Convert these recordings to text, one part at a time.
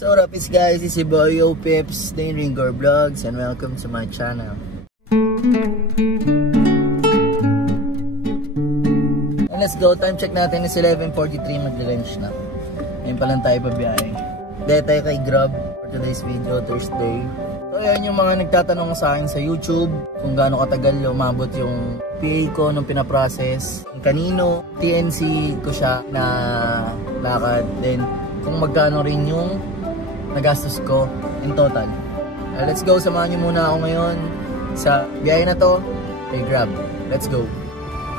So what up is guys, it's your boy Yo Pips, the Ringor Vlogs, and welcome to my channel. And let's go, time check natin is 11:43, magla-lunch na. Ngayon pa lang tayo pabiyahe. Dahil tayo kay Grab for today's video, Thursday. So yan yung mga nagtatanong sa akin sa YouTube kung gaano katagal umabot yung PA ko nung pinaprocess. Kanino, TNC ko siya na lakad. Then kung magkano rin yung nagastos ko in total. Let's go, samahan nyo muna ako ngayon sa biyahe na to kay Grab. Let's go.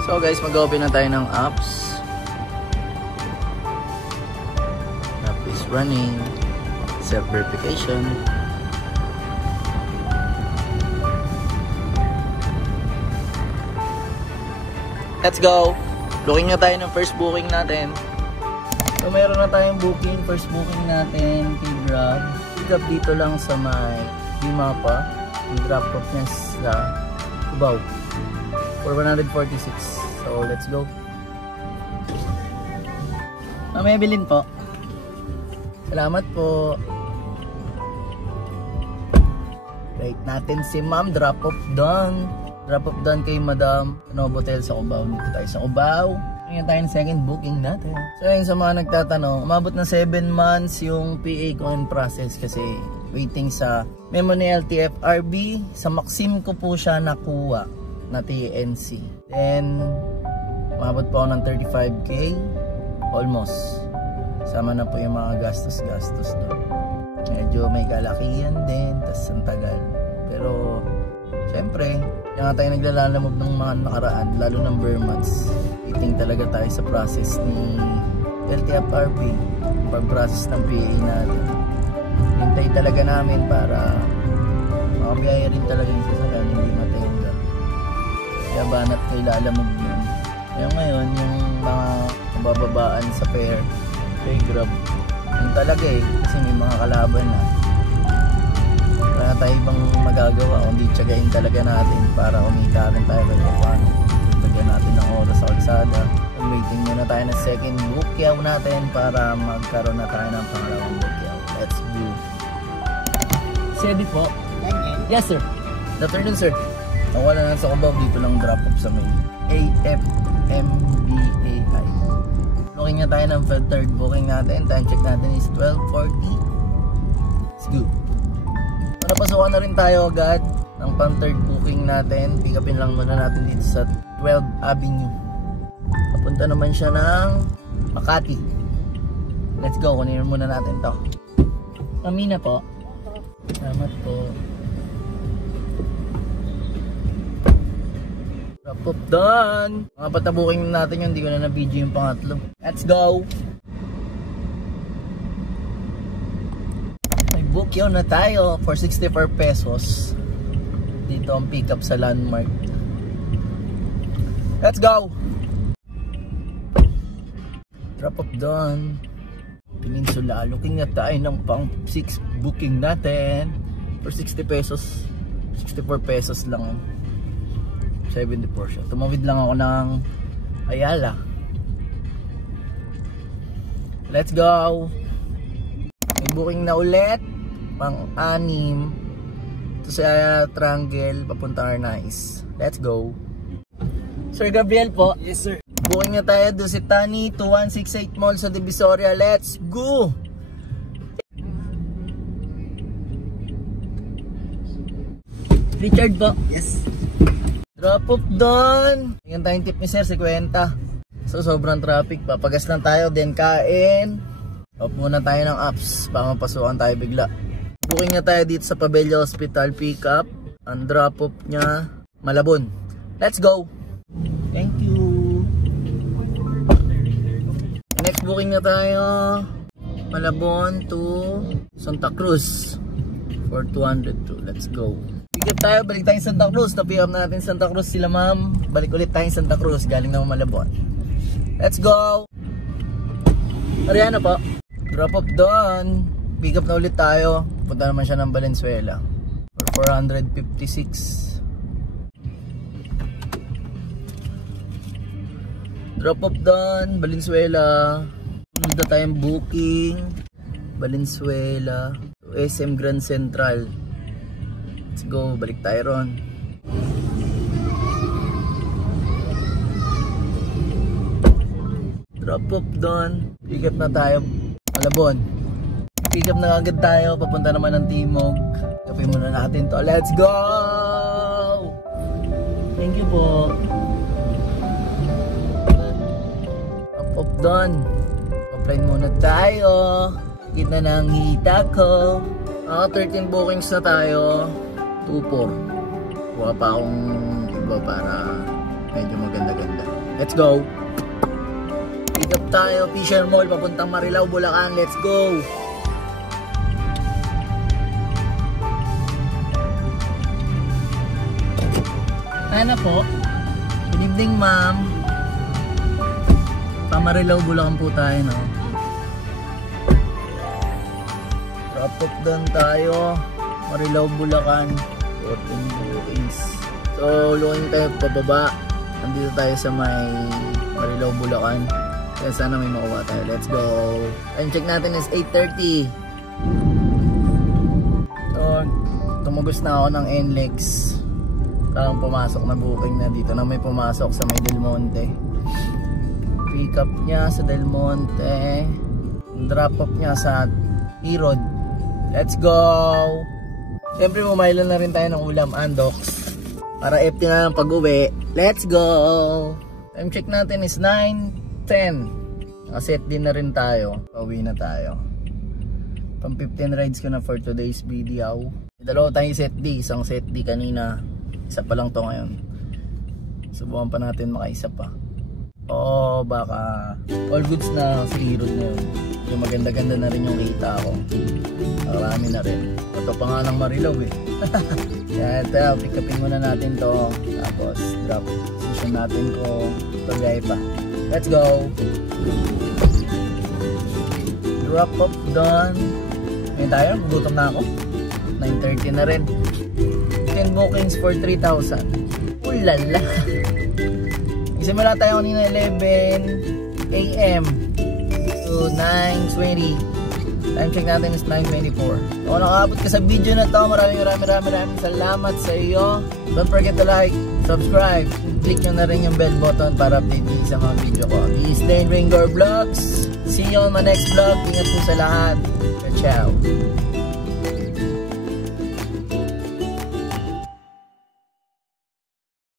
So guys, mag-open na tayo ng apps. App is running. Self-verification. Let's go! Looking na tayo ng first booking natin. So meron na tayong booking, first booking natin kay Grab. Pick up dito lang sa may Mapa. Yung drop off niya sa Cubao for 146. So let's go. May bilhin po. Salamat po. Wait natin si ma'am. Drop off done. Drop off done kay Madam Novotel sa Cubao. Dito tayo sa Cubao. Ngayon tayo ng second booking natin. So yun, sa mga nagtatanong, umabot na 7 months yung PA ko in process kasi waiting sa memo ni LTFRB. Sa Maxim ko po siya nakuha na TNC. Then umabot po ako ng 35k almost. Sama na po yung mga gastos-gastos doon. Medyo may kalakihan din, tas ang tagal. Pero siyempre, kaya nga tayo naglalalamog ng mga nakaraan, lalo ng bare months. Waiting talaga tayo sa process ni LTFRB, pag-process ng PA natin. Hintay talaga namin para makabiyaya rin talaga yung sasakyan, hindi matengga. Kaya banat ko ilalamog yun. Kaya ngayon, yung mga bababaan sa fare, kay Grab, yun talaga kasi may mga kalaban na. Wala tayo ibang magagawa kundi tiyagain talaga natin para umita rin tayo kay Paano. Lagyan natin ng oras sa kalsada. Waiting muna tayo ng second bookyaw natin para magkaroon na tayo ng pangalawang bookyaw. Let's go. Steady po. Yes sir. Afternoon sir. Nawala na sa Cubao, dito lang drop off sa may AFMBAI. Looking na tayo ng third booking natin. Time check natin is 12:40. Let's go. Napasukan na rin tayo agad ng pang third booking natin. Pick upin lang muna natin dito sa 12th Avenue. Papunta naman siya ng Makati. Let's go, kunin muna natin to. Kami na po. Salamat po. Wrap up done. Mga patabuking natin yun, hindi ko na na-video yung pangatlo. Let's go. Bookyaw na tayo for 64 pesos. Dito ang pick up sa Landmark. Let's go. Drop off done. Peninsula. Looking na tayo ng pang 6 booking natin for 60 pesos. 64 pesos lang. 74 siya. Tumawid lang ako ng Ayala. Let's go. May booking na ulit. Pang-anim ito sa Triangle papunta Arnais. Let's go. Sir Gabriel po. Yes sir. Booking na tayo doon si Tani 2168 Mall sa Divisoria. Let's go. Richard po. Yes. Drop off doon. Yan tayong tip ni sir, 50. So sobrang traffic, papagas lang tayo, then kain. Off muna tayo ng apps baka mapasukan tayo bigla. Booking na tayo dito sa Pabella Hospital pickup. Ang drop off niya Malabon. Let's go. Thank you. Next booking na tayo Malabon to Santa Cruz for 202. Let's go. Pick up tayo, balik tayo Santa Cruz. Na-pick up na natin Santa Cruz sila ma'am. Balik ulit tayo Santa Cruz galing na Malabon. Let's go. Ariana po. Drop off doon. Pick up na ulit tayo. Punta naman siya ng Valenzuela for 456. Drop off done, Valenzuela. Punta tayong booking Valenzuela to SM Grand Central. Let's go, balik tayo ron. Drop off doon. Pick up na tayo. Malabon. Pick up na agad tayo. Papunta naman ng Timog. Kapin muna natin to. Let's go! Thank you po. Drop off doon. Offline muna tayo. Kita na ng hita ko. 13 bookings na tayo. 2-4. Buka pa akong iba para medyo maganda-ganda. Let's go! Pick up tayo, Fisher Mall, papuntang Marilao, Bulacan. Let's go! Ano po? Good evening, ma'am. Pa-Marilao, Bulacan po tayo, no? Drop off doon tayo. Marilao, Bulacan. 14 bookings. So, looking tayo pababa. Nandito tayo sa may Marilao, Bulacan. Kaya sana may makuha tayo. Let's go. Time check natin is 8:30. So, tumugos na ako ng NLEX. Parang pumasok na booking na dito na may pumasok sa may Del Monte. Pick up niya sa Del Monte. Drop off niya sa Erod. Let's go. Siyempre bumaylan na rin tayo ng ulam, Andox. Para FT na ng pag-uwi. Let's go. Time check natin is 9:10. Nakaset din na rin tayo. Pauwi na tayo. Pang 15 rides ko na for today's video. Dalawa tayong set D. Isang set D kanina. Isa pa lang to ngayon. Subukan pa natin makaisa pa. O baka all goods na si Erod na yun. Yung maganda-ganda na rin yung kita ko. Marami na rin. Ito pa nga ng Marilao eh. Kaya ito, pick upin muna natin to. Tapos drop position natin kung pagay pa. Let's go! Drop off done. Ngayon tayo, gutom na ako. 9:30 na rin. 10 bookings for 3,000. Ulala! Isimula tayo kanina 11 AM to 9:20. Time check natin is 9:24. Kung nakaabot ka sa video na to, maraming salamat sa iyo. Don't forget to like, subscribe, click nyo na rin yung bell button para update nyo sa mga video ko. This is Dane Ringor Vlogs. See you on my next vlog. Ingat po sa lahat. Ciao.